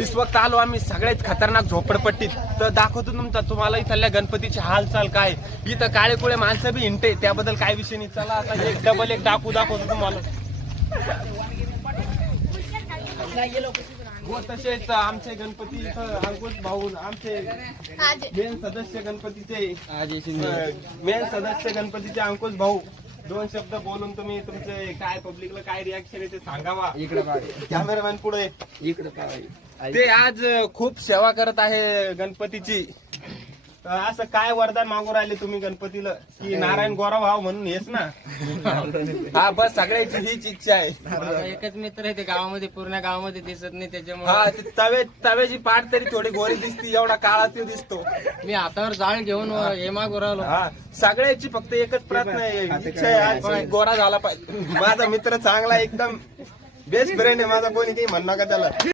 इस वक्त आलो आम्ही सगळ्यात खतरनाक झोपडपट्टीत. तर दाखवतो तुम्हाला इथल्या गणपतीची हालचाल काय. इथं काळे कुळे माणसं बी हिंटे, त्याबद्दल काय विषय नाही. चला आता एक डबल एक डाकू दाखवतो तुम्हाला. हो तसेच आमचे गणपती इथं अंकुश भाऊ, आमचे मेन सदस्य गणपतीचे अंकुश भाऊ, दोन शब्द बोलून तुम्ही तुमचे काय पब्लिकला काय रिॲक्शन आहे ते सांगावा. इकडे कॅमेरामॅन पुढे इकडे. ते आज खूप सेवा करत आहे गणपतीची. असं काय वरदान मागू राहिले तुम्ही गणपतीला की नारायण गोरा व्हाव म्हणून हेच ना. हा बस सगळ्याची हीच इच्छा आहे. एकच मित्र आहे ते गावामध्ये, पूर्ण गावामध्ये दिसत नाही त्याच्यामुळे. हा तव्याची पाठ तरी थोडी गोरी दिसती, एवढा काळा तो दिसतो. मी हातावर जाळ घेऊन हे मागू राहिलो. हा सगळ्याची फक्त एकच प्रयत्न आहे, इच्छा आहे आज गोरा झाला पाहिजे. माझा मित्र चांगला एकदम बेस्ट फ्रेंड आहे माझा, कोणी काही म्हणणार का त्याला.